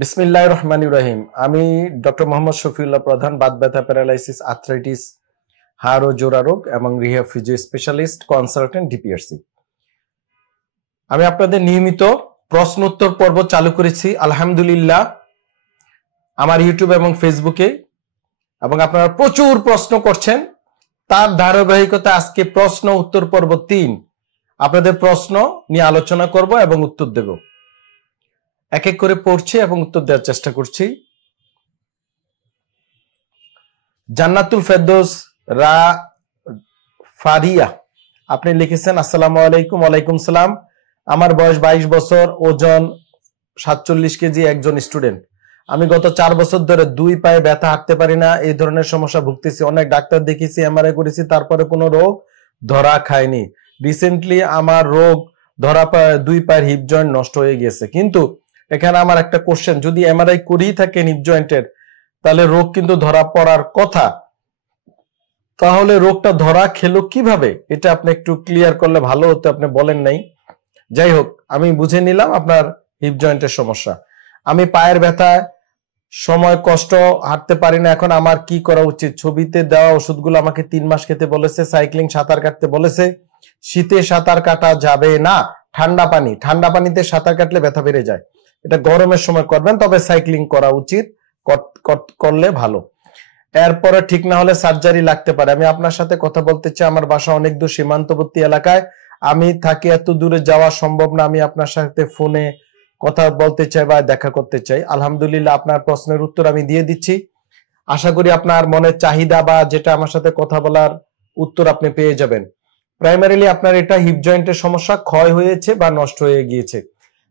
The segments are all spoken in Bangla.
বিসমিল্লাহির রহমানির রহিম। আমি ডক্টর মোহাম্মদ শফিউল্লাহ প্রধান, বাত ব্যথা, প্যারালাইসিস, আর্থ্রাইটিস, হাড় ও জোড়া রোগ এবং rehab physio specialist, consultant, DPRC. আমি আপনাদের নিয়মিত প্রশ্ন উত্তর পর্ব চালু করেছি আলহামদুলিল্লাহ আমার ইউটিউব এবং ফেসবুকে, এবং আপনারা প্রচুর প্রশ্ন করছেন। তার ধারাবাহিকতা আজকে প্রশ্ন উত্তর পর্ব 3। আপনাদের প্রশ্ন নিয়ে আলোচনা করব এবং উত্তর দেব। এক এক করে পড়ছি এবং উত্তর দেওয়ার চেষ্টা করছি। জান্নাতুল ফেরদৌস ফারিয়া আপনি লিখেছেন, আসসালামু আলাইকুম। ওয়ালাইকুম সালাম। আমার বয়স 22 বছর, ওজন 47 কেজি, একজন স্টুডেন্ট। আমি গত 4 বছর ধরে 2 পায়ে ব্যথা, হাঁটতে পারি না। এই ধরনের সমস্যা ভুগতেছি। অনেক ডাক্তার দেখিয়েছি, এমআরআই করেছি, তারপরে কোনো রোগ ধরা খায়নি। রিসেন্টলি আমার রোগ ধরা পায়, 2 পায়ের হিপ জয়েন্ট নষ্ট হয়ে গেছে। কিন্তু এখানে আমার একটা কোশ্চেন, যদি এমআরআই করেই থাকেন হিপ জয়েন্টের, তাহলে রোগ কিন্তু ধরা পড়ার কথা, তাহলে রোগটা ধরা খেলো কিভাবে? এটা আপনি একটু ক্লিয়ার করলে ভালো হতো, আপনি বলেন নাই। যাই হোক, আমি বুঝে নিলাম আপনার হিপ জয়েন্টের সমস্যা। আমি পায়ের ব্যথায় সময় কষ্ট, হাঁটতে পারি না। এখন আমার কি করা উচিত? ছবিতে দেওয়া ওষুধগুলো আমাকে 3 মাস খেতে বলেছে। সাইক্লিং, সাঁতার কাটতে বলেছে। শীতে সাঁতার কাটা যাবে না, ঠান্ডা পানিতে সাঁতার কাটলে ব্যথা বেড়ে যায়। এটা গরমের সময় করবেন, তবে সাইক্লিং করা উচিত, করলে ভালো। এরপরে ঠিক না হলে সার্জারি লাগতে পারে। আমি আপনার সাথে কথা বলতে চাই। আমার বাসা অনেক দূর, সীমান্তবর্তী এলাকায়। আমি থাকি, এত দূরে যাওয়া সম্ভব না। আমি আপনার সাথে ফোনে কথা বলতে চাই বা দেখা করতে চাই। আলহামদুলিল্লাহ, আপনার প্রশ্নের উত্তর আমি দিয়ে দিচ্ছি। আশা করি আপনার মনের চাহিদা বা যেটা আমার সাথে কথা বলার উত্তর আপনি পেয়ে যাবেন। প্রাইমারিলি আপনার এটা হিপ জয়েন্টের সমস্যা, ক্ষয় হয়েছে বা নষ্ট হয়ে গিয়েছে।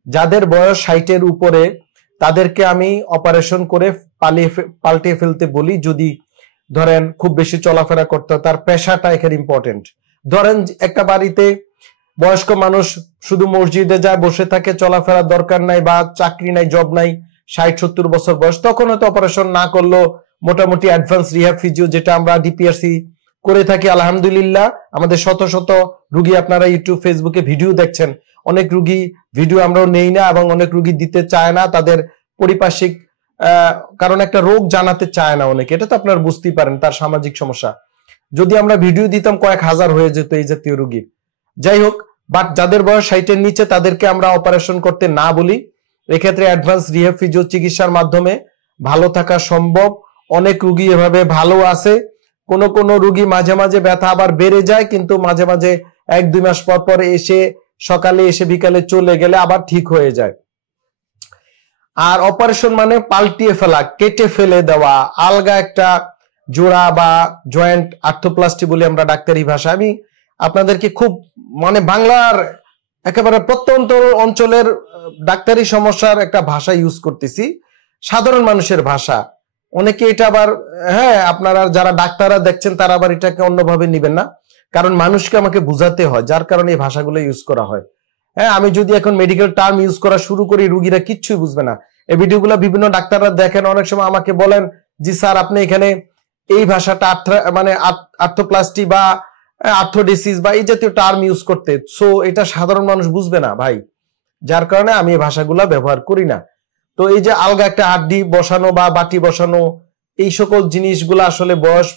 যাদের বয়স 60-এর উপরে, তাদেরকে আমি অপারেশন করে পাল্টিয়ে ফেলতে বলি। যদি ধরেন খুব বেশি চলাফেরা করতে হয়, তার পেশাটা এখানে ইম্পর্টেন্ট। ধরেন একটা বাড়িতে বয়স্ক মানুষ শুধু মসজিদে যায়, বসে থাকে, চলাফেরার দরকার নাই, বা চাকরি নাই, জব নাই, 60-70 বছর বয়স, তখন হয়তো অপারেশন না করলেও মোটামুটি অ্যাডভান্স রিহ্যাব ফিজিও, যেটা আমরা ডিপিআরসি করে থাকি আলহামদুলিল্লাহ। আমাদের শত শত রুগী, আপনারা ইউটিউব ফেসবুকে ভিডিও দেখছেন, অনেক রুগী ভিডিও আমরাও নেই না, এবং অনেক রুগী দিতে চায় না, তাদের পরিপার্শ্বিক কারণ একটা রোগ জানাতে চায় না অনেকে। এটা তো আপনারা বুঝতেই পারেন, তার সামাজিক সমস্যা। যদি আমরা ভিডিও দিতাম, কয়েক হাজার হয়ে যেত এই জাতীয় রুগী। যাই হোক, বাট যাদের বয়স 60-এর নিচে, তাদেরকে আমরা অপারেশন করতে না বলি। এক্ষেত্রে অ্যাডভান্স রিহ্যাব ফিজিও চিকিৎসার মাধ্যমে ভালো থাকা সম্ভব। অনেক রুগী এভাবে ভালো আছে। কোন রুগী মাঝে মাঝে ব্যথা আবার বেড়ে যায়, কিন্তু মাঝে মাঝে 1-2 মাস পর পর এসে, সকালে এসে বিকালে চলে গেলে আবার ঠিক হয়ে যায়। আর অপারেশন মানে পাল্টিয়ে ফেলা, কেটে ফেলে দেওয়া, আলগা একটা জোড়া বা জয়েন্ট, আর্থোপ্লাস্টি বলি আমরা ডাক্তারি ভাষা। আমি আপনাদেরকে খুব বাংলার একেবারে প্রত্যন্ত অঞ্চলের ডাক্তারি সমস্যার একটা ভাষা ইউজ করতেছি, সাধারণ মানুষের ভাষা। অনেকে এটা আবার, আপনারা যারা ডাক্তাররা দেখছেন, তারা আবার এটাকে অন্যভাবে নিবেন না, কারণ মানুষকে আমাকে বুঝাতে হয়, যার কারণে এই ভাষাগুলো ইউজ করা হয়। আমি যদি এখন মেডিকেল টার্ম ইউজ করা শুরু করি, রুগীরা কিচ্ছুই বুঝবে না। এই ভিডিওগুলো বিভিন্ন ডাক্তাররা দেখেন, অনেক সময় আমাকে বলেন, জি স্যার, আপনি এখানে এই ভাষাটা আর্থোপ্লাস্টি বা আর্থোডিসিস বা এই জাতীয় টার্ম ইউজ করতে, সো এটা সাধারণ মানুষ বুঝবে না ভাই, যার কারণে আমি এই ভাষাগুলা ব্যবহার করি না। তো এই যে আলগা একটা হাড্ডি বসানো বা বাটি বসানো, এই সকল জিনিসগুলো আসলে বয়স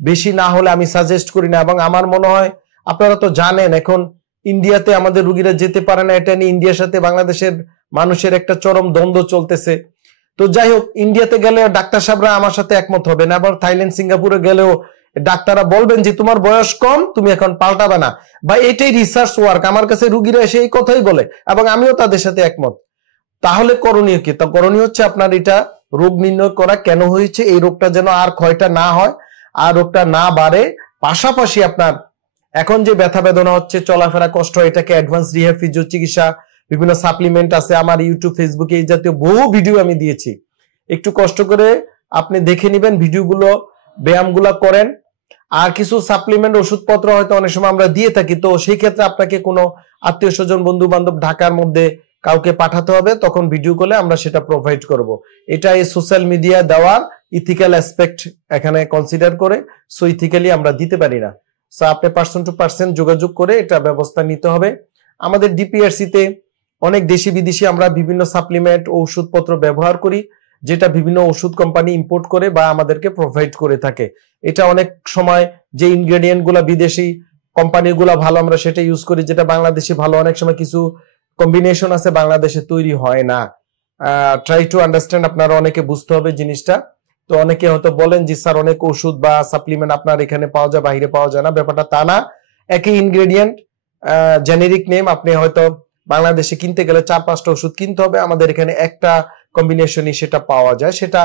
বেশি না হলে আমি সাজেস্ট করি না। এবং আমার মনে হয়, আপনারা তো জানেন, এখন ইন্ডিয়াতে আমাদের রুগীরা যেতে পারে না। এটা নিয়ে ইন্ডিয়ার সাথে বাংলাদেশের মানুষের একটা চরম দ্বন্দ্ব চলতেছে। তো যাই হোক, ইন্ডিয়াতে গেলে ডাক্তার সাহেবরা আমার সাথে একমত হবে না। আবার থাইল্যান্ড, সিঙ্গাপুরে গেলেও ডাক্তাররা বলবেন যে তোমার বয়স কম, তুমি এখন পাল্টাবে না, বা এটাই রিসার্চ ওয়ার্ক। আমার কাছে রুগীরা এসে এই কথাই বলে, এবং আমিও তাদের সাথে একমত। তাহলে করণীয় কি? তা করণীয় হচ্ছে আপনার এটা রোগ নির্ণয় করা, কেন হয়েছে, এই রোগটা যেন আর ক্ষয়টা না হয়, আর রোগটা না বাড়ে। পাশাপাশি আপনার এখন যে ব্যথা বেদনা হচ্ছে, চলাফেরা কষ্ট, এটাকে অ্যাডভান্স রিহ্যাব ফিজিও চিকিৎসা, বিভিন্ন সাপ্লিমেন্ট আছে। আমার ইউটিউব, ফেসবুকে এই জাতীয় বহু ভিডিও আমি দিয়েছি। একটু কষ্ট করে আপনি দেখে নেবেন ভিডিওগুলো, ব্যায়ামগুলো করেন। আর কিছু সাপ্লিমেন্ট, ওষুধপত্র হয়তো অনেক সময় আমরা দিয়ে থাকি। তো সেই ক্ষেত্রে আপনাকে কোনো আত্মীয় স্বজন, বন্ধু বান্ধব ঢাকার মধ্যে কাউকে পাঠাতে হবে, তখন ভিডিও কলে আমরা সেটা প্রোভাইড করব। এটা এই সোশ্যাল মিডিয়া দেওয়ার ইথিক্যাল অ্যাসপেক্ট এখানে কনসিডার করে, সো ইথিক্যালি আমরা দিতে পারি না। সো আপনি পার্সন টু পার্সন যোগাযোগ করে এটা ব্যবস্থা নিতে হবে। আমাদের ডিপিআরসি তে অনেক দেশি বিদেশি আমরা বিভিন্ন সাপ্লিমেন্ট ওষুধপত্র ব্যবহার করি, যেটা বিভিন্ন ওষুধ কোম্পানি ইম্পোর্ট করে বা আমাদেরকে প্রোভাইড করে থাকে। এটা অনেক সময় যে ইনগ্রেডিয়েন্ট গুলা বিদেশি কোম্পানিগুলা ভালো, আমরা সেটা ইউজ করি, যেটা বাংলাদেশে ভালো। অনেক সময় কিছু কম্বিনেশন আছে বাংলাদেশে তৈরি হয় না। ট্রাই টু আন্ডারস্ট্যান্ড, আপনারা অনেকে বুঝতে হবে জিনিসটা। তো অনেকে হয়তো বলেন যে স্যার অনেক ওষুধ বা সাপ্লিমেন্ট আপনার এখানে পাওয়া যায়, বাইরে পাওয়া যায় না। ব্যাপারটা তা না, একই ইনগ্রেডিয়েন্ট, জেনেরিক নেম, আপনি হয়তো বাংলাদেশে কিনতে গেলে 4-5টা ওষুধ কিনতে হবে, আমাদের এখানে একটা কম্বিনেশনই সেটা পাওয়া যায়। সেটা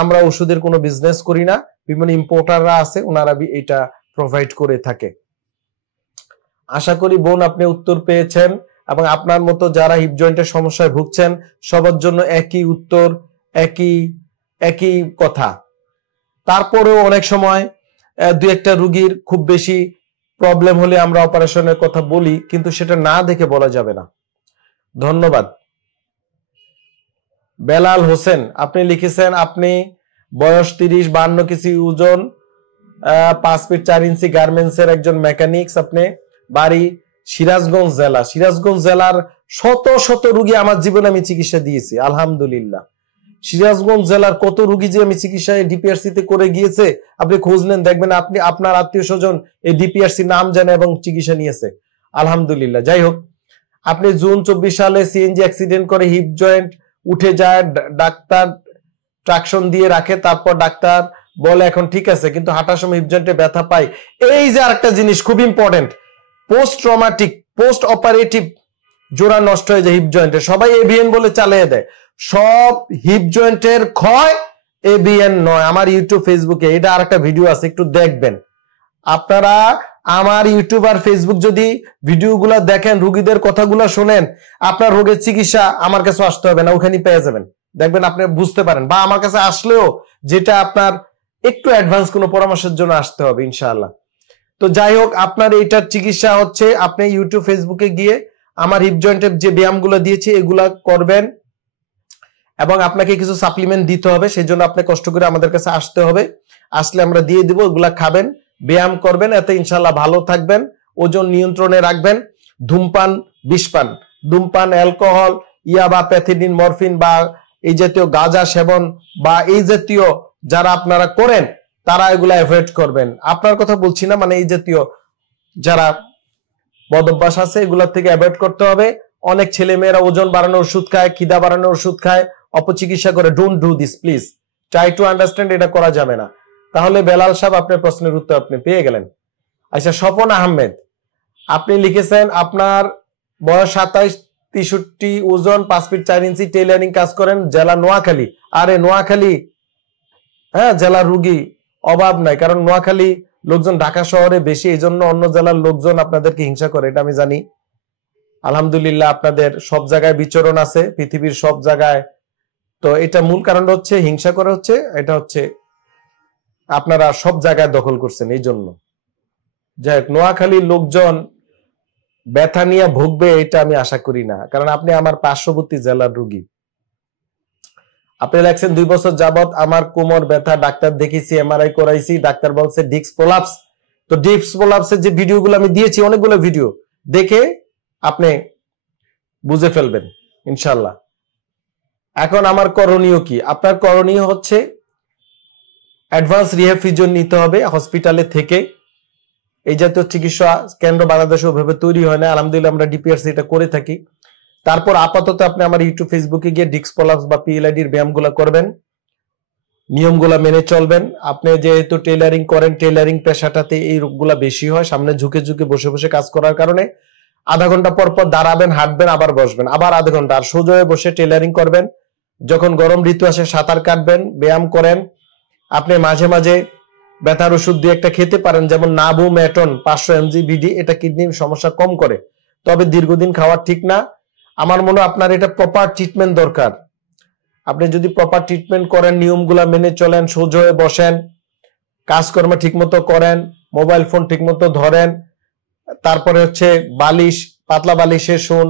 আমরা ওষুধের কোনো বিজনেস করি না, বিভিন্ন ইম্পোর্টাররা আছে, ওনারা এটা প্রোভাইড করে থাকে। আশা করি বোন আপনি উত্তর পেয়েছেন, এবং আপনার মতো যারা হিপ জয়েন্টের সমস্যায় ভুগছেন সবার জন্য একই উত্তর, একই কথা। তারপরেও অনেক সময় দুই একটা রুগীর খুব বেশি প্রবলেম হলে আমরা অপারেশনের কথা বলি, কিন্তু সেটা না দেখে বলা যাবে না। ধন্যবাদ। বেলাল হোসেন আপনি লিখেছেন আপনি বয়স 30-52 কেজি, ওজন 5 ফিট 4 ইঞ্চি, গার্মেন্টস এর একজন মেকানিক্স, আপনি বাড়ি সিরাজগঞ্জ জেলা। সিরাজগঞ্জ জেলার শত শত রুগী আমার জীবনে আমি চিকিৎসা দিয়েছি আলহামদুলিল্লাহ। সিরাজগঞ্জ জেলার কত রুগী যে আমি চিকিৎসায় ডিপিআরসি তে করে গিয়েছে, আপনি খোঁজ নেন, দেখবেন আপনি আপনার আত্মীয় স্বজন এই ডিপিআরসি নাম জানে এবং চিকিৎসা নিয়েছে আলহামদুলিল্লাহ। যাই হোক, আপনি জুন 24 সালে সিএনজি অ্যাক্সিডেন্ট করে হিপ জয়েন্ট উঠে যায়, ডাক্তার ট্রাকশন দিয়ে রাখে, তারপর ডাক্তার বলে এখন ঠিক আছে, কিন্তু হাঁটার সময় হিপ জয়েন্টে ব্যথা পাই। এই যে আরেকটা জিনিস খুব important, post traumatic post operative জোড়া নষ্ট হয়ে যায় হিপ জয়েন্টে, সবাই এভিএন বলে চালিয়ে দেয়। সব হিপ জয়েন্টের ক্ষয় এভিএন নয়। আমার ইউটিউব ফেসবুকে এটা আরেকটা ভিডিও আছে, একটু দেখবেন আপনারা। আমার ইউটিউব আর ফেসবুক যদি ভিডিওগুলো দেখেন, রোগীদের কথাগুলো শুনেন, আপনার রোগের চিকিৎসা আমার কাছে আসতে হবে না, ওখানেই পেয়ে যাবেন। দেখবেন আপনি বুঝতে পারেন, বা আমার কাছে আসলেও যেটা আপনার একটু অ্যাডভান্স কোনো পরামর্শের জন্য আসতে হবে ইনশাআল্লাহ। তো যাই হোক, আপনার এইটার চিকিৎসা হচ্ছে আপনি ইউটিউব ফেসবুকে গিয়ে আমার হিপ জয়েন্টের যে ব্যায়ামগুলো দিয়েছি এগুলা করবেন, এবং আপনাকে কিছু সাপ্লিমেন্ট দিতে হবে, সেই জন্য আপনি কষ্ট করে আমাদের কাছে আসতে হবে। আসলে আমরা দিয়ে দিব, এগুলা খাবেন, ব্যায়াম করবেন, এতে ইনশাআল্লাহ ভালো থাকবেন, ওজন নিয়ন্ত্রণে রাখবেন। ধূমপান, বিষপান, ধূমপান, অ্যালকোহল, ইয়াবা, প্যাথিডিন, মরফিন বা এই জাতীয় গাঁজা সেবন বা এই জাতীয় যারা আপনারা করেন তারা এগুলা অ্যাভয়েড করবেন। আপনার কথা বলছি না, মানে এই জাতীয় যারা বদ অভ্যাস আছে এগুলোর থেকে অ্যাভয়েড করতে হবে। অনেক ছেলে মেয়েরা ওজন বাড়ানোর ওষুধ খায়, খিদা বাড়ানোর ওষুধ খায়, অপচিকিৎসা করে। Don't do this please, try to understand, এটা করা যাবে না। তাহলে বেলাল সাহেব আপনার প্রশ্নের উত্তর আপনি পেয়ে গেলেন। আচ্ছা, স্বপন আহমেদ আপনি লিখেছেন আপনার বয়স 27-63, ওজন 5 ফিট 4 ইঞ্চি, টেইলারিং কাজ করেন, জেলা নোয়াখালী। আরে নোয়াখালী, হ্যাঁ, জেলার রুগী অভাব নাই, কারণ নোয়াখালী লোকজন ঢাকা শহরে বেশি, এই জন্য অন্য জেলার লোকজন আপনাদেরকে হিংসা করে, এটা আমি জানি। আলহামদুলিল্লাহ আপনাদের সব জায়গায় বিচরণ আছে, পৃথিবীর সব জায়গায়। তো এটা মূল কারণ হচ্ছে হিংসা করে, হচ্ছে এটা হচ্ছে আপনারা সব জায়গায় দখল করছেন এই জন্য। যাই হোক, নোয়াখালীর লোকজন ব্যথা নিয়ে ভুগবে এটা আমি আশা করি না, কারণ আপনি আমার পার্শ্ববর্তী জেলার রুগী। আপনি লেখছেন 2 বছর যাবত আমার কোমর ব্যথা, ডাক্তার দেখিয়েছি, এমআরআই করাইছি, ডাক্তার বলছে ডিস্ক প্রলাপস। তো ডিস্ক প্রলাপসের যে ভিডিওগুলো আমি দিয়েছি, অনেকগুলো ভিডিও দেখে আপনি বুঝে ফেলবেন ইনশাল্লাহ। এখন আমার করণীয় কি? আপনার করণীয় হচ্ছে অ্যাডভান্স রিহ্যাব ফিজিও নিতে হবে হসপিটালে থেকে। এই জাতীয় চিকিৎসা কেন্দ্র বাংলাদেশে ওভাবে তৈরি হয় না, আলহামদুলিল্লাহ আমরা ডিপিআরসি এটা করে থাকি। তারপর আপাতত আপনি আমার ইউটিউব ফেসবুকে গিয়ে ডিস্ক প্রলাপস বা পিএলআইডির ব্যায়ামগুলো করবেন, নিয়মগুলা মেনে চলবেন। আপনি যেহেতু টেইলারিং করেন, টেইলারিং পেশাটাতে এই রোগগুলা বেশি হয়, সামনে ঝুঁকে ঝুঁকে বসে বসে কাজ করার কারণে। আধা ঘন্টা পর পর দাঁড়াবেন, হাঁটবেন, আবার বসবেন, আবার আধা ঘন্টা, আর সোজা হয়ে বসে টেইলারিং করবেন। যখন গরম ঋতু আসে সাঁতার কাটবেন, ব্যায়াম করেন। আপনি মাঝে মাঝে ব্যথার ওষুধ দিয়ে একটা খেতে পারেন, যেমন নাবু ম্যাটন 500 mg বিডি, এটা কিডনির সমস্যা কম করে, তবে দীর্ঘদিন খাওয়া ঠিক না। আমার মনে হয় আপনার এটা প্রপার ট্রিটমেন্ট দরকার। আপনি যদি প্রপার ট্রিটমেন্ট করেন, নিয়মগুলা মেনে চলেন, সোজা হয়ে বসেন, কাজকর্ম ঠিকমতো করেন, মোবাইল ফোন ঠিকমতো ধরেন, তারপরে হচ্ছে বালিশ, পাতলা বালিশে শুন,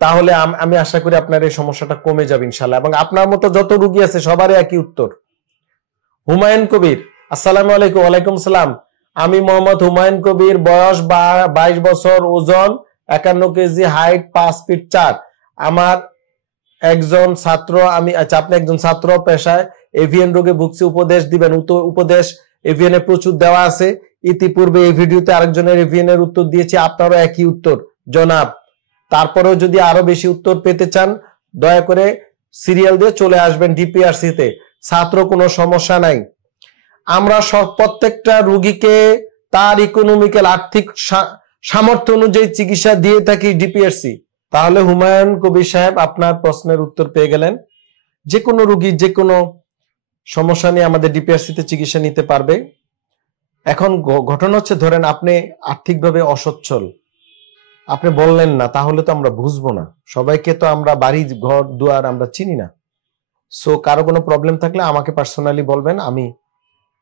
তাহলে আমি আশা করি আপনার এই সমস্যাটা কমে যাবে ইনশাল্লাহ। এবং আপনার মতো যত রোগী আছে সবারই একই উত্তর। হুমায়ুন কবির, আসসালামু আলাইকুম। ওয়ালাইকুম সালাম। আমি মোহাম্মদ হুমায়ুন কবির, বয়স 22 বছর, ওজন 51 কেজি, হাইট 5 ফিট 4। আমার একজন ছাত্র, আচ্ছা আপনি একজন ছাত্র, পেশায় এভিএন রোগে ভুগছে, উপদেশ দিবেন। উপদেশ এভিএন এ প্রচুর দেওয়া আছে। ইতিপূর্বে এই ভিডিওতে আরেকজনের এভিএন এর উত্তর দিয়েছি, আপনারও একই উত্তর জনাব। তারপরেও যদি আরো বেশি উত্তর পেতে চান দয়া করে সিরিয়াল দিয়ে চলে আসবেন ডিপিআরসি তে। ছাত্র কোনো সমস্যা নাই। আমরা প্রত্যেকটা রোগীকে তার ইকোনমিক্যাল আর্থিক সামর্থ্য অনুযায়ী চিকিৎসা দিয়ে থাকি ডিপিআরসি। তাহলে হুমায়ুন কবির সাহেব আপনার প্রশ্নের উত্তর পেয়ে গেলেন। যে কোনো রোগী যে কোনো সমস্যা নিয়ে আমাদের ডিপিআরসি তে চিকিৎসা নিতে পারবে। এখন ঘটনা হচ্ছে, ধরেন আপনি আর্থিকভাবে অসচ্ছল, আপনি বললেন না, তাহলে তো আমরা বুঝবো না। সবাইকে তো আমরা বাড়ি ঘর দুয়ার আমরা চিনি না। সো কারো কোনো প্রবলেম থাকলে আমাকে পার্সোনালি বলবেন, আমি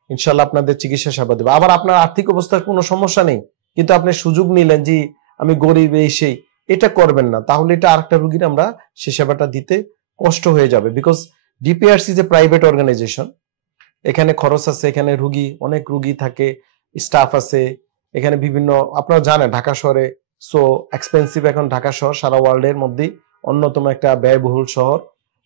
ইনশাল্লাহ আপনাদের চিকিৎসা সেবা দেবো। আবার আপনার আর্থিক অবস্থার কোনো সমস্যা নেই, কিন্তু আপনি সুযোগ নিলেন যে আমি গরিব এই সেই, এটা করবেন না। তাহলে এটা আরেকটা রুগীর আমরা সে সেবাটা দিতে কষ্ট হয়ে যাবে। বিকজ ডিপিআরসি যে প্রাইভেট অর্গানাইজেশন, এখানে খরচ আছে, এখানে রুগী, অনেক রুগী থাকে, স্টাফ আছে এখানে বিভিন্ন, আপনারা জানেন ঢাকা শহরে সো এক্সপেন্সিভ। এখন ঢাকা শহর সারা ওয়ার্ল্ডের মধ্যে অন্যতম একটা ব্যয়বহুল শহর।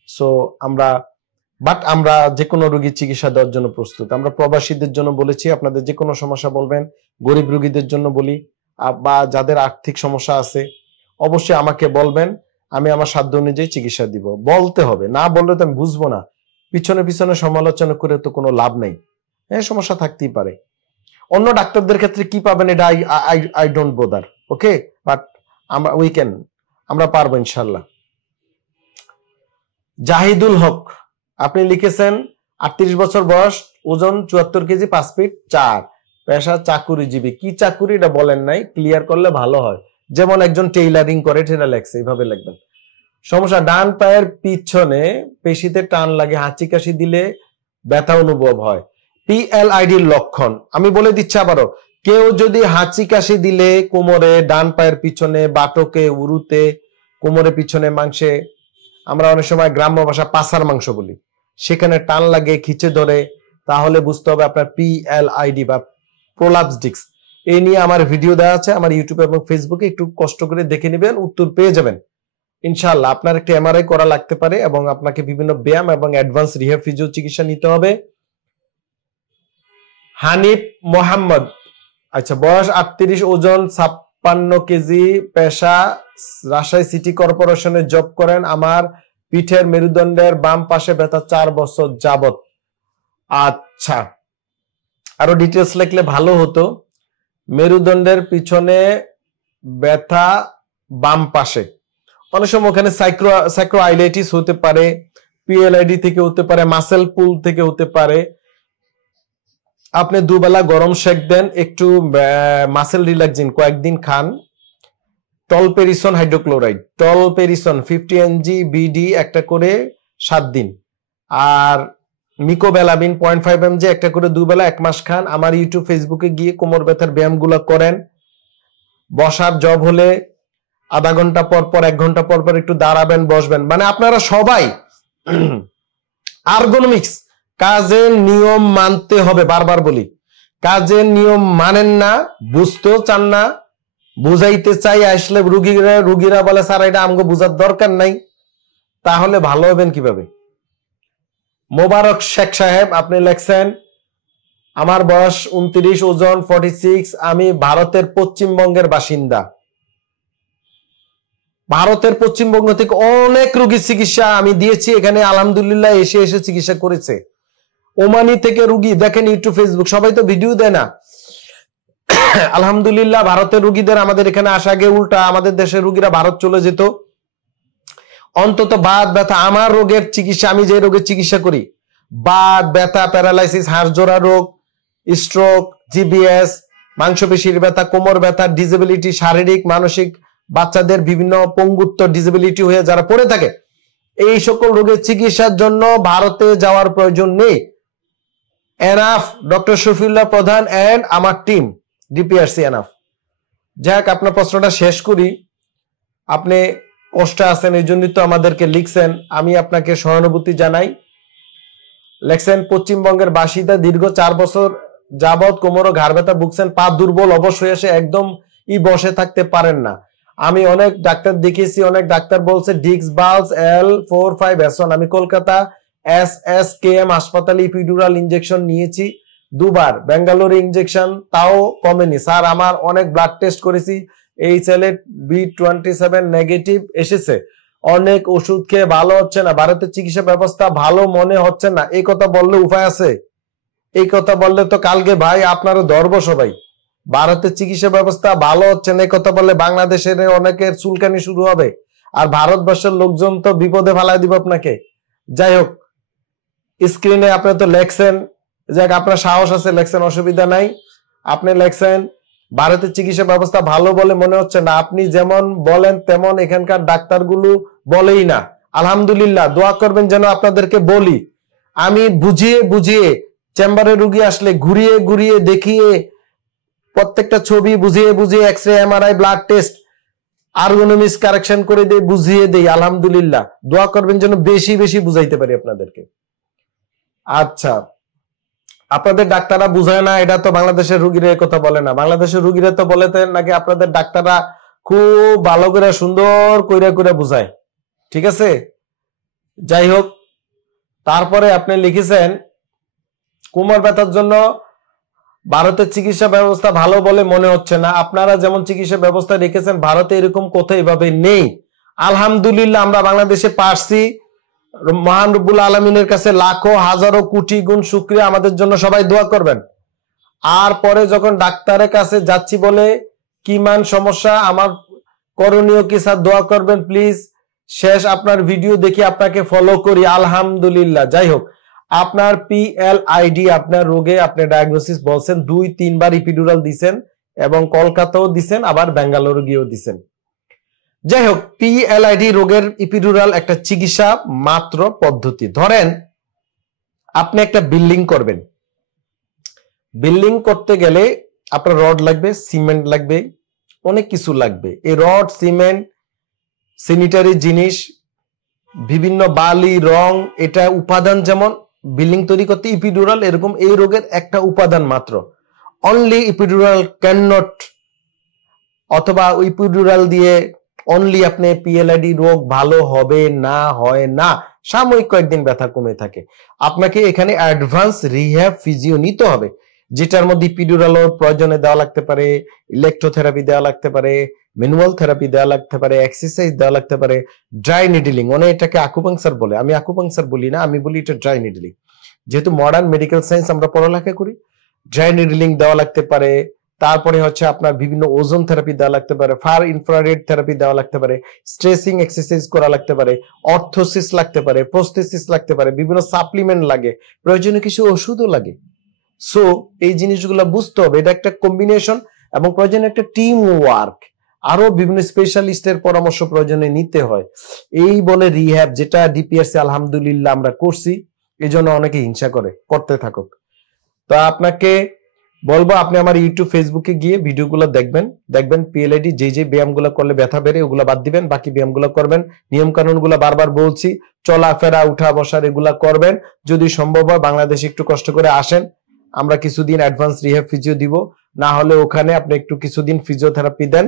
সো আমরা যে কোনো রোগীর চিকিৎসা দেওয়ার জন্য প্রস্তুত। আমরা প্রবাসীদের জন্য বলেছি, আপনাদের যে কোনো সমস্যা বলবেন। গরিব রোগীদের জন্য বলি, বা যাদের আর্থিক সমস্যা আছে অবশ্যই আমাকে বলবেন, আমি আমার সাধ্য অনুযায়ী চিকিৎসা দিব। বলতে হবে, না বললে তো আমি বুঝবো না। পিছনে পিছনে সমালোচনা করে তো কোনো লাভ নেই। হ্যাঁ, সমস্যা থাকতেই পারে। অন্য ডাক্তারদের ক্ষেত্রে কি পাবেন এটা আই ডোন্ট বোদার, ওকে, বাট আমরা পারবো ইনশাল্লাহ। জাহিদুল হক আপনি লিখেছেন 38 বছর বয়স, ওজন 74 কেজি, 5 ফিট 4, পেশা চাকুরিজীবী। কি চাকুরি এটা বলেন নাই, ক্লিয়ার করলে ভালো হয়। যেমন একজন টেইলারিং করে, এটা লেখছে, এইভাবে লিখবেন। সমস্যা, ডান পায়ের পিছনে পেশিতে টান লাগে, হাঁচি কাশি দিলে ব্যথা অনুভব হয়। পিএলআইডির লক্ষণ আমি বলে দিচ্ছি আবারও। কেউ যদি হাঁচি কাশি দিলে কোমরে, ডান পায়ের পিছনে, বাটকে, উরুতে, কোমরে পিছনে মাংসে, আমরা অনেক সময় গ্রাম্য ভাষা পাছার মাংস বলি, সেখানে টান লাগে, খিচে ধরে, তাহলে বুঝতে হবে আপনার পিএলআইডি বা প্রোলাপস ডিস্ক। এই নিয়ে আমার ভিডিও দেওয়া আছে আমার ইউটিউব এবং ফেসবুকে, একটু কষ্ট করে দেখে নেবেন, উত্তর পেয়ে যাবেন ইনশাআল্লাহ। আপনার একটা এমআরআই করা লাগতে পারে এবং আপনাকে বিভিন্ন ব্যায়াম এবং অ্যাডভান্স রিহ্যাব ফিজিও চিকিৎসা নিতে হবে। হানিফ মোহাম্মদ, আচ্ছা বয়স 38, ওজন 56 কেজি, পেশা রাজশাহী সিটি কর্পোরেশনে জব করেন। আমার পিঠের মেরুদণ্ডের বাম পাশে ব্যথা 4 বছর যাবত। আচ্ছা, আরো ডিটেলস লিখলে ভালো হতো। মেরুদণ্ডের পিছনে ব্যথা বাম পাশে, অনেক সময় ওখানে সাইক্রোআইলাইটিস হতে পারে, পিএলআইডি থেকে হতে পারে, মাসেল পুল থেকে হতে পারে। আপনি দুবেলা গরম শেক দেন, একটু মাসেল রিল্যাক্সিন কয়েকদিন খান। টলপেরিসন হাইড্রোক্লোরাইড, টলপেরিসন 50 mg বিডি একটা করে 7 দিন, আর মিকোবেলামিন 0.5 mg একটা করে দুবেলা 1 মাস খান। আমার ইউটিউব ফেসবুকে গিয়ে কোমর ব্যথার ব্যায়ামগুলো করেন। বসার জব হলে আধা ঘন্টা পর পর, 1 ঘন্টা পর পর একটু দাঁড়াবেন, বসবেন। মানে আপনারা সবাই আর্গোনমিক্স, কাজের নিয়ম মানতে হবে। বারবার বলি, কাজের নিয়ম মানেন না, বুঝতেও চান না, বুঝাইতে চাই আসলে রুগীরা বলে স্যার এটা আমাকে বুঝার দরকার নাই, তাহলে ভালো হবেন কিভাবে? মোবারক শেখ সাহেব আপনি লেখছেন আমার বয়স 29, ওজন 46, আমি ভারতের পশ্চিমবঙ্গের বাসিন্দা। ভারতের পশ্চিমবঙ্গ থেকে অনেক রোগীর চিকিৎসা আমি দিয়েছি, এখানে আলহামদুলিল্লাহ এসে এসে চিকিৎসা করেছে। ওমানি থেকে রুগী দেখেন, ইউটিউব ফেসবুক সবাই তো ভিডিও দেয় না। আলহামদুলিল্লাহ ভারতের রুগীদের আমাদের এখানে আসা, আগে উল্টা আমাদের দেশের রুগীরা ভারত চলে যেত। অন্তত বাত ব্যথা, আমার রোগের চিকিৎসা, আমি যে রোগের চিকিৎসা করি, বাত ব্যথা, প্যারালাইসিস, হাড় জোড়া রোগ, স্ট্রোক, জিবিএস, মাংসপেশির ব্যথা, কোমর ব্যথা, ডিসেবিলিটি, শারীরিক মানসিক, বাচ্চাদের বিভিন্ন পঙ্গুত্ব, ডিসেবিলিটি হয়ে যারা পড়ে থাকে, এই সকল রোগের চিকিৎসার জন্য ভারতে যাওয়ার প্রয়োজন নেই। এনাফ ডক্টর শফিউল্লাহ প্রধান এন্ড আমার টিম ডিপিআরসি এনাফ। যাক, আপনার প্রশ্নটা শেষ করি। আপনি কষ্টে আছেন, এই জন্যই তো আমাদেরকে লিখছেন, আমি আপনাকে সহানুভূতি জানাই। লেখছেন পশ্চিমবঙ্গের বাসিন্দা, দীর্ঘ 4 বছর যাবৎ কোমর ও ঘাড় ব্যথা ভুগছেন, পা দুর্বল, অবশ্যই এসে একদম বসে থাকতে পারেন না। আমি অনেক ডাক্তার দেখিয়েছি, অনেক ডাক্তার বলছে ডিক্স বালস L45S1। আমি কলকাতা SSKM হাসপাতালে ইপিডুরাল ইনজেকশন নিয়েছি 2 বার, বেঙ্গালোর ইনজেকশন, তাও কমেনি স্যার। আমার অনেক ব্লাড টেস্ট করেছি, HLA-B27 নেগেটিভ এসেছে, অনেক ওষুধ খেয়ে ভালো হচ্ছে না, ভারতের চিকিৎসা ব্যবস্থা ভালো মনে হচ্ছে না। এই কথা বললে উপায় আছে? এই কথা বললে তো কালকে ভাই আপনারও ধরব সবাই। ভারতের চিকিৎসা ব্যবস্থা ভালো হচ্ছে না এই কথা বললে বাংলাদেশের অনেকের চুলকানি শুরু হবে, আর ভারতবর্ষের লোকজন তো বিপদে ফেলাই দিব আপনাকে। যাই হোক, স্ক্রিনে আপনি তো লেখছেন, যাক আপনার সাহস আছে লেখছেন, অসুবিধা নাই। আপনি লেখছেন ভারতের চিকিৎসা ব্যবস্থা ভালো বলে মনে হচ্ছে না, আপনি যেমন বলেন তেমন এখানকার ডাক্তারগুলো বলেই না। আলহামদুলিল্লাহ, দোয়া করবেন যেন আপনাদেরকে বলি। আমি বুঝিয়ে বুঝিয়ে চেম্বারে রুগী আসলে ঘুরিয়ে ঘুরিয়ে দেখিয়ে প্রত্যেকটা ছবি বুঝিয়ে বুঝিয়ে X-ray, MRI, blood test, ergonomics correction করে দেই, বুঝিয়ে দেই। আলহামদুলিল্লাহ, দোয়া করবেন যেন বেশি বেশি বুঝাইতে পারি আপনাদেরকে। আচ্ছা, আপনাদের ডাক্তাররা বুঝায় না, এটা তো বাংলাদেশের রুগীরা কথা বলে না। বাংলাদেশের রুগীরা তো বলে নাকি আপনাদের ডাক্তাররা খুব ভালো করে সুন্দর কইরা কইরা বুঝায়। ঠিক আছে, যাই হোক, তারপরে আপনি লিখেছেন কোমর ব্যথার জন্য ভারতের চিকিৎসা ব্যবস্থা ভালো বলে মনে হচ্ছে না। আপনারা যেমন চিকিৎসা ব্যবস্থা রেখেছেন ভারতে এরকম কোথাও এভাবে নেই। আলহামদুলিল্লাহ, আমরা বাংলাদেশে পারছি। মহান রব্বুল আলমিনের কাছে লাখো হাজারো কোটি গুণ শুকরিয়া। আমাদের জন্য সবাই দোয়া করবেন। আর পরে যখন ডাক্তারের কাছে যাচ্ছি বলে কি মান সমস্যা, আমার করণীয় কি স্যার দোয়া করবেন প্লিজ। শেষ আপনার ভিডিও দেখি আপনাকে ফলো করি। আলহামদুলিল্লাহ। যাই হোক, আপনার PLID, আপনার রোগে আপনি ডায়াগনোসিস বলছেন 2-3 বার ইপিডুরাল দিছেন এবং কলকাতাও দিছেন, আবার বেঙ্গালুরু গিয়েও দিছেন। যাই হোক, PLID রোগের ইপিডুরাল একটা চিকিৎসা মাত্র পদ্ধতি। ধরেন আপনি একটা বিল্ডিং করবেন, বিল্ডিং করতে গেলে আপনার রড লাগবে, সিমেন্ট লাগবে, অনেক কিছু লাগবে। এই রড, সিমেন্ট, স্যানিটারি জিনিস, বিভিন্ন বালি, রং, এটা উপাদান। যেমন বিল্ডিং তৈরি করতে ইপিডুরাল এরকম এই রোগের একটা উপাদান মাত্র। অনলি ইপিডুরাল ক্যান নট, অথবা ইপিডুরাল দিয়ে অনলি আপনি PLID রোগ ভালো হবে না, হয় না। সাময়িক কয়েকদিন ব্যথা কমে থাকে। আপনাকে এখানে অ্যাডভান্স রিহ্যাব ফিজিও নিতে হবে, যেটার মধ্যে ইপিডুরাল প্রয়োজনে দেওয়া লাগতে পারে, ইলেকট্রোথেরাপি দেওয়া লাগতে পারে, ম্যানুয়াল থেরাপি দেওয়া লাগতে পারে, এক্সারসাইজ দেওয়া লাগতে পারে, ড্রাই নিডলিং, অনেক এটাকে আকুপাংচার বলে, আমি আকুপাংচার বলি না, আমি বলি এটা ড্রাই নিডলিং। যেহেতু মডার্ন মেডিকেল সায়েন্স আমরা পড়ালেখা করি, ড্রাই নিডলিং দেওয়া লাগতে পারে। তারপরে হচ্ছে আপনার বিভিন্ন ওজন থেরাপি দেওয়া লাগতে পারে, ফার ইনফ্রারেড থেরাপি দেওয়া লাগতে পারে, স্ট্রেসিং এক্সারসাইজ করা লাগতে পারে, অর্থোসিস লাগতে পারে, প্রস্থেসিস লাগতে পারে, বিভিন্ন সাপ্লিমেন্ট লাগে, প্রয়োজনীয় কিছু ওষুধও লাগে। সো এই জিনিসগুলো বুঝতে হবে, এটা একটা কম্বিনেশন এবং প্রয়োজনে একটা টিম ওয়ার্ক, আরো বিভিন্ন স্পেশালিস্টের পরামর্শ প্রয়োজনে নিতে হয়। এই বলে রিহ্যাব, যেটা DPRC আলহামদুলিল্লাহ আমরা করছি, এই জন্য অনেকে হিংসা করে, করতে থাকুক। তো আপনাকে বলবো, আপনি আমার ইউটিউব, ফেসবুকে গিয়ে ভিডিওগুলো দেখবেন, দেখবেন PLID যে ব্যায়ামগুলো করলে ব্যথা বেড়ে ওগুলো বাদ দিবেন, বাকি ব্যায়ামগুলো করবেন। নিয়ম কানুনগুলো বারবার বলছি, চলাফেরা, উঠা বসার এগুলা করবেন। যদি সম্ভব হয় বাংলাদেশে একটু কষ্ট করে আসেন, আমরা কিছুদিন অ্যাডভান্স রিহ্যাব ফিজিও দিব, না হলে ওখানে আপনি একটু কিছুদিন ফিজিওথেরাপি দেন,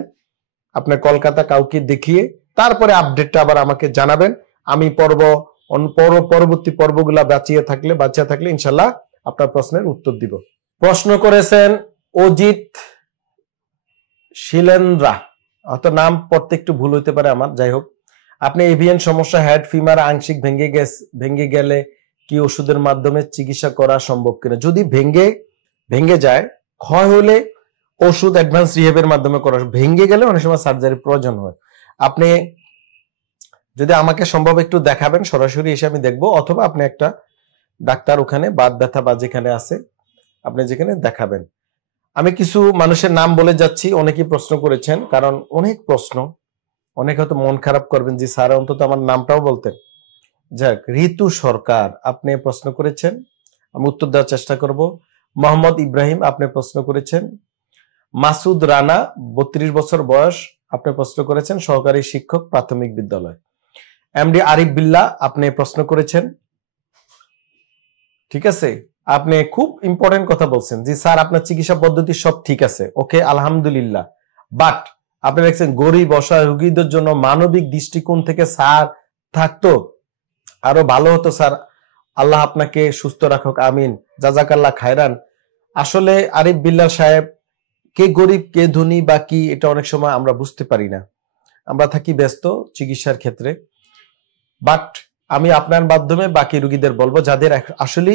আপনার কলকাতা কাউকে দেখিয়ে তারপরে আপডেটটা আবার আমাকে জানাবেন। আমি পরবর্তী পর্বগুলা বাঁচিয়ে থাকলে ইনশাল্লাহ আপনার প্রশ্নের উত্তর দিব। প্রশ্ন করেছেন অজিত শিলেন্দ্রা, হয়তো নাম পড়তে একটু ভুল হইতে পারে আমার, যাই হোক। আপনি এভিয়ান সমস্যা, হেড, ফিমার আংশিক ভেঙে গেলে কি ওষুধের মাধ্যমে চিকিৎসা করা সম্ভব কিনা? যদি ভেঙে যায়, ক্ষয় হলে ওষুধ অ্যাডভান্স রিহ্যাবের মাধ্যমে করা, ভেঙে গেলে অনেক সময় সার্জারি প্রয়োজন হয়। আপনি যদি আমাকে সম্ভব একটু দেখাবেন, সরাসরি এসে আমি দেখবো, অথবা আপনি একটা ডাক্তার ওখানে বাত ব্যথা বা যেখানে আছে আপনি যেখানে দেখাবেন। আমি কিছু মানুষের নাম বলে যাচ্ছি, অনেকেই প্রশ্ন করেছেন, কারণ অনেক প্রশ্ন, অনেক হয়তো মন খারাপ করবেন যে স্যার অন্তত আমার নামটাও বলতেন। যাক, ঋতু সরকার আপনি প্রশ্ন করেছেন, আমি উত্তর দেওয়ার চেষ্টা করব। মোহাম্মদ ইব্রাহিম আপনি প্রশ্ন করেছেন। মাসুদ রানা 32 বছর বয়স, আপনি প্রশ্ন করেছেন, সহকারী শিক্ষক, প্রাথমিক বিদ্যালয়। MD আরিফ বিল্লাহ আপনি প্রশ্ন করেছেন। ঠিক আছে, আপনি খুব ইম্পর্টেন্ট কথা বলছেন যে স্যার আপনার চিকিৎসা পদ্ধতি সব ঠিক আছে, ওকে আলহামদুলিল্লাহ, বাট আপনি দেখছেন গরিব অসহায় রোগীদের জন্য মানবিক দৃষ্টিকোণ থেকে স্যার থাকতো আরো ভালো হতো স্যার। আল্লাহ আপনাকে সুস্থ রাখুক, আমিন, জাজাকাল্লাহ খায়রান। আসলে আরিফ বিল্লাহ সাহেব, কে গরিব কে ধনী বা কি, এটা অনেক সময় আমরা বুঝতে পারি না, আমরা থাকি ব্যস্ত চিকিৎসার ক্ষেত্রে। বাট আমি আপনার মাধ্যমে বাকি রোগীদের বলবো যাদের আসলে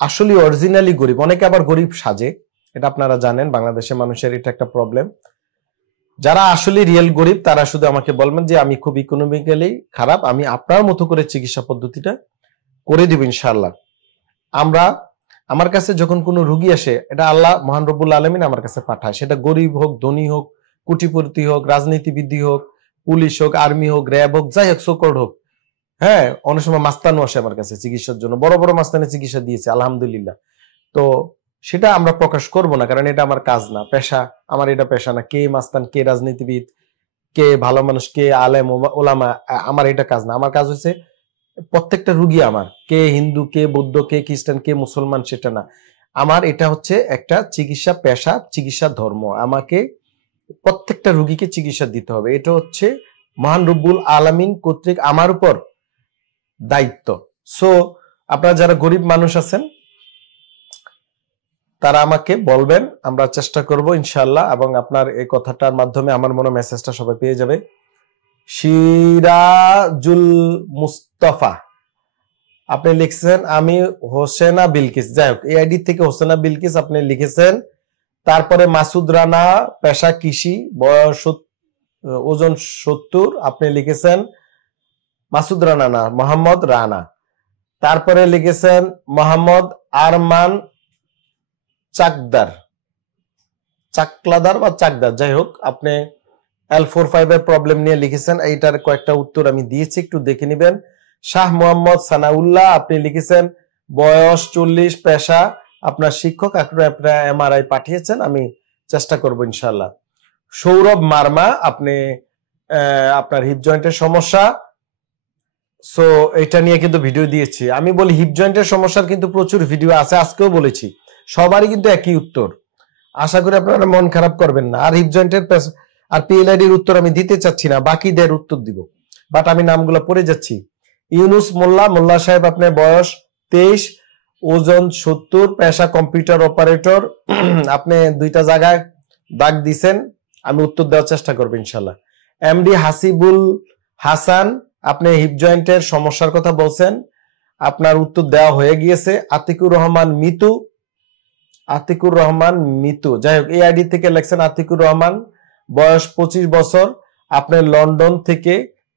আসলে অরিজিনালি গরিব, অনেকে আবার গরিব সাজে, এটা আপনারা জানেন, বাংলাদেশের মানুষের এটা একটা প্রবলেম। যারা আসলে রিয়েল গরিব তারা শুধু আমাকে বলবেন যে আমি খুব ইকোনমিক্যালি খারাপ, আমি আপনার মতো করে চিকিৎসা পদ্ধতিটা করে দিব ইনশাআল্লাহ। আমার কাছে যখন কোনো রুগী আসে, এটা আল্লাহ মহান রব্বুল আলামিন আমার কাছে পাঠায়, সেটা গরিব হোক ধনী হোক কোটিপতি হোক রাজনীতিবিদ হোক পুলিশ হোক আর্মি হোক র্যাব হোক যাই হোক সোকর্ড হোক। হ্যাঁ, অনেক সময় মাস্তানও আসে আমার কাছে চিকিৎসার জন্য, বড় বড় মাস্তানের চিকিৎসা দিয়েছে আলহামদুলিল্লাহ। তো সেটা আমরা প্রকাশ করব না, কারণ এটা আমার কাজ না, পেশা আমার, এটা পেশা না। কে মাস্তান কে রাজনীতিবিদ কে ভালো মানুষ কে আলেম ওলামা, আমার এটা কাজ না। আমার কাজ হচ্ছে প্রত্যেকটা রুগী আমার, কে হিন্দু কে বৌদ্ধ কে খ্রিস্টান কে মুসলমান সেটা না, আমার এটা হচ্ছে একটা চিকিৎসা পেশা, চিকিৎসা ধর্ম। আমাকে প্রত্যেকটা রুগীকে চিকিৎসা দিতে হবে, এটা হচ্ছে মহান রব্বুল আলামিন কর্তৃক আমার উপর দায়িত্ব। সো আপনারা যারা গরিব মানুষ আছেন তারা আমাকে বলবেন, আমরা চেষ্টা করব ইনশাআল্লাহ। এবং আপনার এই কথাটার মাধ্যমে আমার মনে মেসেজটা সবাই পেয়ে যাবে। সিরাজুল মুস্তাফা আপনি লিখছেন আমি হোসেনা বিলকিস, যাই হোক এই আইডি থেকে হোসেনা বিলকিস আপনি লিখেছেন। তারপরে মাসুদ রানা, পেশা কৃষি, বয়স ওজন 70, আপনি লিখেছেন মাসুদ রানা না মোহাম্মদ রানা। তারপরে লিখেছেন মোহাম্মদ আরমান চাকলাদার বা চাকদার, যাই হোক আপনি L45 এর প্রবলেম নিয়ে লিখেছেন, এইটার কয়েকটা উত্তর আমি দিয়েছি, একটু দেখে নেবেন। শাহ মোহাম্মদ সানাউল্লাহ আপনি লিখেছেন বয়স 40, পেশা আপনার শিক্ষক, আপনার MRI পাঠিয়েছেন, আমি চেষ্টা করব ইনশাআল্লাহ। সৌরভ মার্মা আপনি আপনার হিপ জয়েন্টের সমস্যা, সো এটা নিয়ে কিন্তু ভিডিও দিয়েছি। আমি বলি হিপ জয়েন্টের সমস্যার কিন্তু প্রচুর ভিডিও আছে, আজকেও বলেছি, সবারই কিন্তু একই উত্তর। আশা করি আপনারা মন খারাপ করবেন না। আর হিপ জয়েন্টের আর PLID-র উত্তর আমি দিতে চাচ্ছি না, বাকিদের উত্তর দিব, বাট আমি নামগুলো পড়ে যাচ্ছি। ইউনুস মোল্লা সাহেব আপনার বয়স 23, ওজন 70, পেশা কম্পিউটার অপারেটর, আপনি দুইটা জায়গায় দাগ দিছেন, আমি উত্তর দেওয়ার চেষ্টা করবো ইনশাল্লাহ। MD হাসিবুল হাসান আপনি হিপ জয়েন্টের সমস্যার কথা বলছেন, আপনার উত্তর দেওয়া হয়ে গিয়েছে। আতিকুর রহমান মিতু, যাই হোক এই আইডি থেকে লেখছেন আতিকুর রহমান, বয়স 25 বছর, আপনি লন্ডন থেকে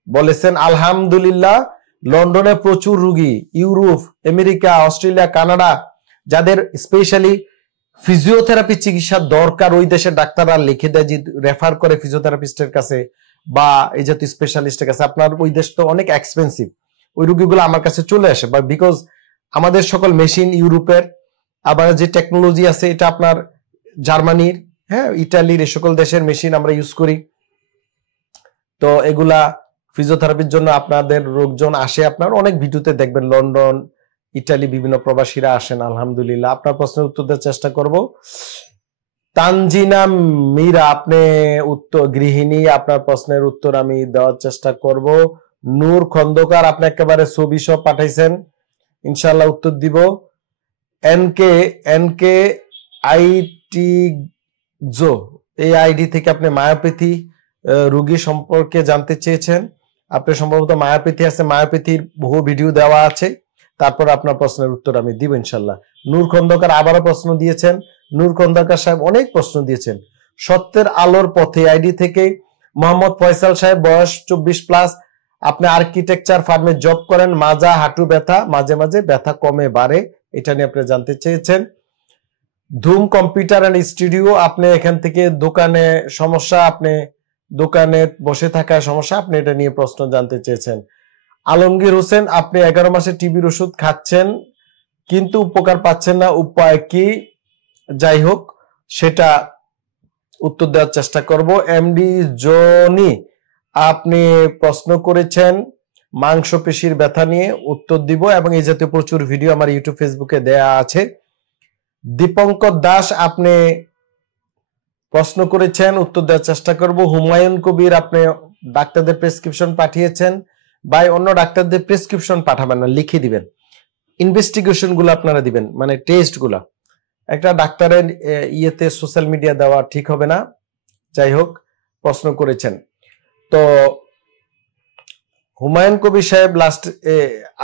বলেছেন। আলহামদুলিল্লাহ, লন্ডনে প্রচুর রুগী, ইউরোপ আমেরিকা অস্ট্রেলিয়া কানাডা, যাদের স্পেশালি ফিজিওথেরাপি চিকিৎসা দরকার, ওই দেশের ডাক্তাররা লিখে দেয় যে রেফার করে ফিজিওথেরাপিস্টের কাছে বা এই জাতীয় স্পেশালিস্টের কাছে। আপনার ওই দেশ তো অনেক এক্সপেন্সিভ, ওই রুগীগুলো আমার কাছে চলে আসে, বা বিকজ আমাদের সকল মেশিন ইউরোপের, আবার যে টেকনোলজি আছে এটা আপনার জার্মানির, হ্যাঁ ইটালির, এই সকল দেশের মেশিন আমরা ইউজ করি। তো এগুলা ফিজিওথেরাপির জন্য আপনাদের লোকজন আসে, আপনার অনেক ভিডিওতে দেখবেন লন্ডন ইটালি বিভিন্ন প্রবাসীরা আসেন। আলহামদুলিল্লাহ, আপনার প্রশ্নের উত্তর দেওয়ার চেষ্টা করব। তানজিনা মীরা আপনি উত্তর গৃহিণী, আপনার প্রশ্নের উত্তর আমি দেওয়ার চেষ্টা করব। নূর খন্দকার আপনি একেবারে ছবি সব পাঠাইছেন, ইনশাআল্লাহ উত্তর দিব। এনকে আইটি জো, এই আইডি থেকে আপনি মায়োপ্যাথি রোগী সম্পর্কে জানতে চেয়েছেন, আপনি সম্ভবত মায়োপ্যাথি আছে, মায়োপ্যাথির বহু ভিডিও দেওয়া আছে, তারপর আপনার প্রশ্নের উত্তর আমি দিব ইনশাল্লাহ। নূর খন্দকার আবারও প্রশ্ন দিয়েছেন, নূর খন্দকার সাহেব অনেক প্রশ্ন দিয়েছেন। সত্যের আলোর পথে আইডি থেকে মোহাম্মদ ফয়সাল সাহেব, বয়স 24+, আপনি আর্কিটেকচার ফার্মে জব করেন, মাজা হাঁটু ব্যথা, মাঝে মাঝে ব্যথা কমে বাড়ে, এটা নিয়ে আপনি জানতে চেয়েছেন। ধুম কম্পিউটার অ্যান্ড স্টুডিও, আপনি এখান থেকে দোকানে সমস্যা, আপনি দোকানে বসে থাকার সমস্যা, আপনি এটা নিয়ে প্রশ্ন জানতে চেয়েছেন। আলমগীর হোসেন আপনি 11 মাসে টিবির ওষুধ খাচ্ছেন কিন্তু উপকার পাচ্ছেন না, উপায় কি? যাই হোক সেটা উত্তর দেওয়ার চেষ্টা করব। এমডি জনি আপনি প্রশ্ন করেছেন মাংসপেশির ব্যথা নিয়ে, উত্তর দিব, এবং এই জাতীয় প্রচুর ভিডিও আমার ইউটিউব ফেসবুকে দেয়া আছে। দীপঙ্কর দাস আপনি প্রশ্ন করেছেন, উত্তর দেওয়ার চেষ্টা করব। হুমায়ুন কবির, আপনি ডাক্তারদের প্রেসক্রিপশন পাঠিয়েছেন, ভাই অন্য ডাক্তারদের প্রেসক্রিপশন পাঠাবেন না, লিখে দিবেন। ইনভেস্টিগেশন গুলো আপনারা দিবেন, মানে টেস্ট গুলা। একটা ডাক্তারের ইয়েতে সোশ্যাল মিডিয়া দেওয়া ঠিক হবে না। যাই হোক, প্রশ্ন করেছেন। তো হুমায়ুন কবির সাহেব লাস্ট,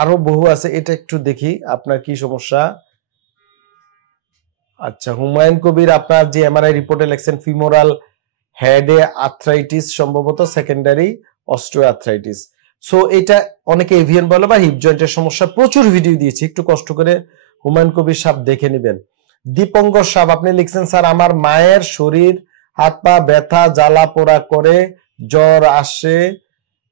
আরো বহু আছে, এটা একটু দেখি আপনার কি সমস্যা। আচ্ছা, হুমায়ুন কবির আপনার যে এমআরআই রিপোর্টে লেখছেন ফিমোরাল হেডে আর্থ্রাইটিস, সম্ভবত সেকেন্ডারি অস্টিও আর্থ্রাইটিস। সো এটা অনেকে এভিয়ান বলে বা হিপ জয়েন্টের সমস্যা, প্রচুর ভিডিও দিয়েছি, একটু কষ্ট করে হুমায়ুন কবির সাহেব দেখে নেবেন। দীপঙ্কর সাহেব আপনি লিখছেন, স্যার আমার মায়ের শরীর হাত পা ব্যথা জ্বালা পোড়া করে, জ্বর আসে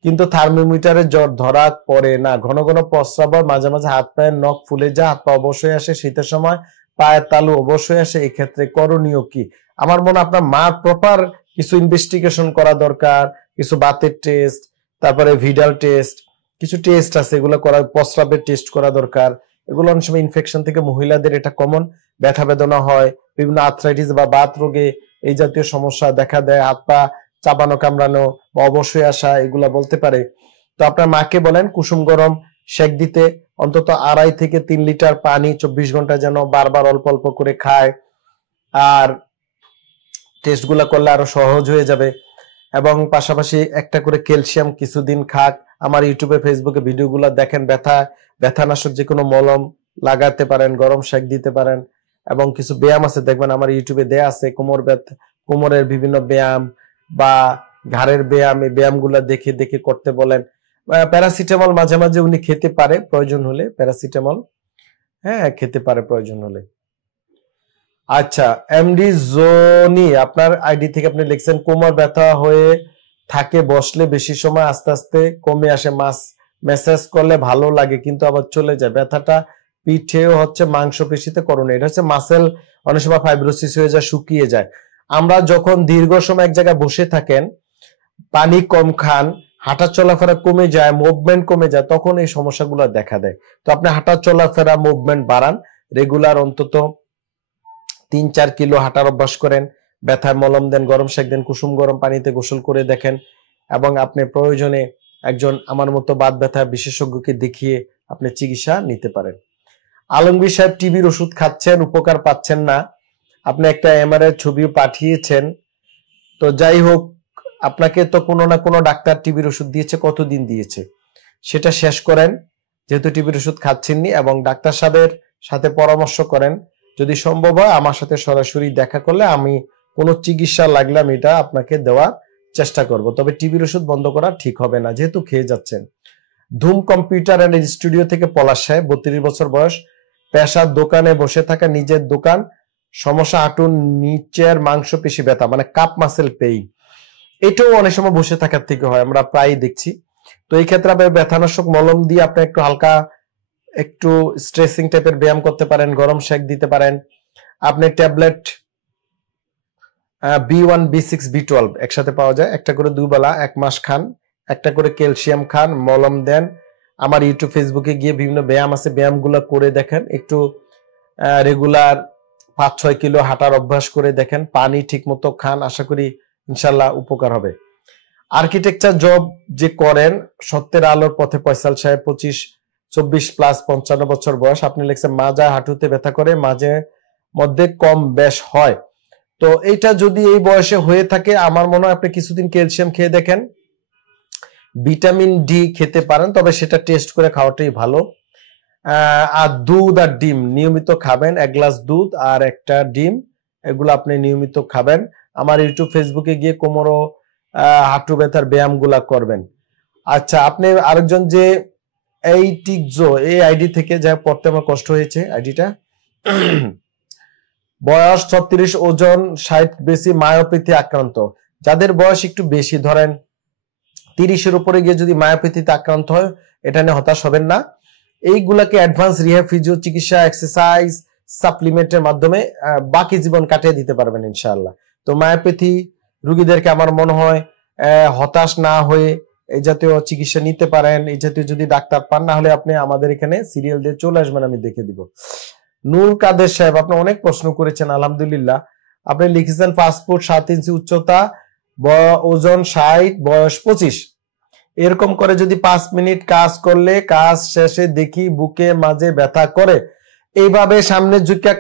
কিন্তু থার্মোমিটারে জ্বর ধরা পড়ে না, ঘন ঘন প্রস্রাব, মাঝে মাঝে হাত পায়ের নখ ফুলে যায়, হাত পা অবশ্যই আসে, শীতের সময় পায়ের তালু অবশ্যই আসে, এই ক্ষেত্রে করণীয় কি? আমার মনে হয় আপনার মার প্রপার কিছু ইনভেস্টিগেশন করা দরকার, কিছু বাতের টেস্ট, তারপরে ভিডাল টেস্ট, কিছু টেস্ট আছে এগুলো করা, প্রস্রাবের টেস্ট করা দরকার। এগুলো অনেক সময় ইনফেকশন থেকে মহিলাদের এটা কমন, ব্যথা বেদনা হয়, বিভিন্ন আর্থ্রাইটিস বা বাত রোগে এই জাতীয় সমস্যা দেখা দেয়, হাত পা চাবানো কামড়ানো বা অবশ্যই আসা, এগুলা বলতে পারে। তো আপনার মাকে বলেন কুসুম গরম সেক দিতে, অন্তত 2.5 থেকে 3 লিটার পানি 24 ঘন্টা যেন বারবার অল্প অল্প করে খায়, আর টেস্ট গুলা করলে আরো সহজ হয়ে যাবে। এবং পাশাপাশি একটা করে ক্যালসিয়াম কিছুদিন খাক। আমার ইউটিউবে ফেসবুকে ভিডিওগুলো দেখেন, ব্যথানাশক যে কোনো মলম লাগাতে পারেন, গরম সেক দিতে পারেন। এবং কিছু ব্যায়াম আছে দেখবেন আমার ইউটিউবে দেয়া আছে, কোমরের বিভিন্ন ব্যায়াম বা ঘাড়ের ব্যায়াম, এই ব্যায়ামগুলো দেখে দেখে করতে বলেন। প্যারাসিটামল মাঝে মাঝে উনি খেতে পারে প্রয়োজন হলে, প্যারাসিটামল হ্যাঁ খেতে পারে প্রয়োজন হলে। আচ্ছা, এমডি জোনি আপনার আইডি থেকে আপনি লিখছেন, কোমর ব্যথা হয়ে থাকে, বসলে বেশি সময় আস্তে আস্তে কমে আসে, ম্যাসাজ করলে ভালো লাগে কিন্তু আবার চলে যায়, ব্যথাটা পিঠেও হচ্ছে, মাংসপেশিতে করুন, এটা হচ্ছে মাসেল, অনেক সময় ফাইব্রোসিস হয়ে যায়, শুকিয়ে যায়। আমরা যখন দীর্ঘ সময় এক জায়গায় বসে থাকেন, পানি কম খান, হাঁটা চলাফেরা কমে যায়, মুভমেন্ট কমে যায়, তখন এই সমস্যাগুলো দেখা দেয়। তো আপনি হাঁটা চলাফেরা মুভমেন্ট বাড়ান, রেগুলার অন্তত 3-4 কিলো হাঁটার অভ্যাস করেন, ব্যথার মলম দেন, গরম সেক দেন, কুসুম গরম পানিতে গোসল করে দেখেন, এবং আপনি প্রয়োজনে একজন আমার মতো বাত ব্যথা বিশেষজ্ঞকে দেখিয়ে আপনি চিকিৎসা নিতে পারেন। আলমগীর সাহেব টিবির ওষুধ খাচ্ছেন, উপকার পাচ্ছেন না, আপনি একটা এমআরআই ছবিও পাঠিয়েছেন। তো যাই হোক, আপনাকে তো কোনো না কোনো ডাক্তার টিবির ওষুধ দিয়েছে, কতদিন দিয়েছে সেটা শেষ করেন, যেহেতু টিবির ওষুধ খাচ্ছেননি, এবং ডাক্তার সাহেবের সাথে পরামর্শ করেন। যদি সম্ভব হয় আমার সাথে সরাসরি দেখা করলে আমি কোনো চিকিৎসা লাগলে আমি এটা আপনাকে দেওয়ার চেষ্টা করব, তবে টিবির ওষুধ বন্ধ করা ঠিক হবে না যেহেতু খেয়ে যাচ্ছেন। ধুম কম্পিউটার অ্যান্ড স্টুডিও থেকে পলাশ সাহেব, 32 বছর বয়স, পেশার দোকানে বসে থাকা, নিজের দোকান, সমস্যা হাঁটুর নিচের মাংসপেশি ব্যথা, মানে কাপ মাসেল পেইন, এটাও অনেক সময় বসে থাকার থেকে হয়, আমরা প্রায়ই দেখছি। তো এই ক্ষেত্রে আপনি ব্যথানাশক মলম দিয়ে আপনি একটু হালকা একটু স্ট্রেসিং টাইপের ব্যায়াম করতে পারেন, গরম সেক দিতে পারেন। আপনি ট্যাবলেট B1 B6 B12 একসাথে পাওয়া যায়, একটা করে 2 বেলা 1 মাস খান, একটা করে ক্যালসিয়াম খান, মলম দেন। আমার ইউটিউব ফেসবুকে গিয়ে বিভিন্ন ব্যায়াম আছে, ব্যায়ামগুলো করে দেখেন, একটু রেগুলার 5-6 কিলো হাঁটার অভ্যাস করে দেখেন, পানি ঠিক মতো খান, আশা করি ইনশাল্লাহ উপকার হবে। আর্কিটেকচার জব যে করেন, সত্যের আলোর পথে ফয়সাল সাহেব, 24+ 55 বছর বয়স, আপনি লিখছেন মাজা হাঁটুতে ব্যথা করে, মাঝে মধ্যে কম বেশ হয়। তো এইটা যদি এই বয়সে হয়ে থাকে, আমার মনে হয় আপনি কিছুদিন ক্যালসিয়াম খেয়ে দেখেন, ভিটামিন ডি খেতে পারেন, তবে সেটা টেস্ট করে খাওয়াটাই ভালো। আর দুধ আর ডিম নিয়মিত খাবেন, 1 গ্লাস দুধ আর একটা ডিম, এগুলো আপনি নিয়মিত খাবেন। আমার ইউটিউব ফেসবুকে গিয়ে কোমর ও হাঁটু ব্যথার ব্যায়াম গুলা করবেন। আচ্ছা, আপনি আরেকজন যে এই টিকজো, এই আইডি থেকে যা পড়তে আমার কষ্ট হয়েছে আইডিটা, বয়স 36, ওজন 60, বেশি মায়োপ্যাথি আক্রান্ত। যাদের বয়স একটু বেশি, ধরেন 30-এর উপরে গিয়ে যদি মায়োপ্যাথিতে আক্রান্ত হয়, এটা নিয়ে হতাশ হবেন না। এইগুলাকে অ্যাডভান্স রিহ্যাব, ফিজিও চিকিৎসা, এক্সারসাইজ, সাপ্লিমেন্টের মাধ্যমে বাকি জীবন কাটিয়ে দিতে পারবেন ইনশাআল্লাহ। তো মায়োপ্যাথি রোগীদেরকে আমার মনে হয় হতাশ না হয়ে এই জাতীয় চিকিৎসা নিতে পারেন। এই জাতীয় যদি ডাক্তার পান, না হলে আপনি আমাদের এখানে সিরিয়াল দিয়ে চলে আসবেন, আমি দেখে দিব। নূর কাদের সাহেব, আপনি অনেক প্রশ্ন করেছেন, আলহামদুলিল্লাহ। আপনি লিখেছেন 5 ফুট 7 ইঞ্চি উচ্চতা, ওজন 60, বয়স 25। এরকম করে যদি 5 মিনিট কাজ করলে কাজ শেষে দেখি বুকে মাঝে ব্যথা করে, এইভাবে সামনে ঝুঁকে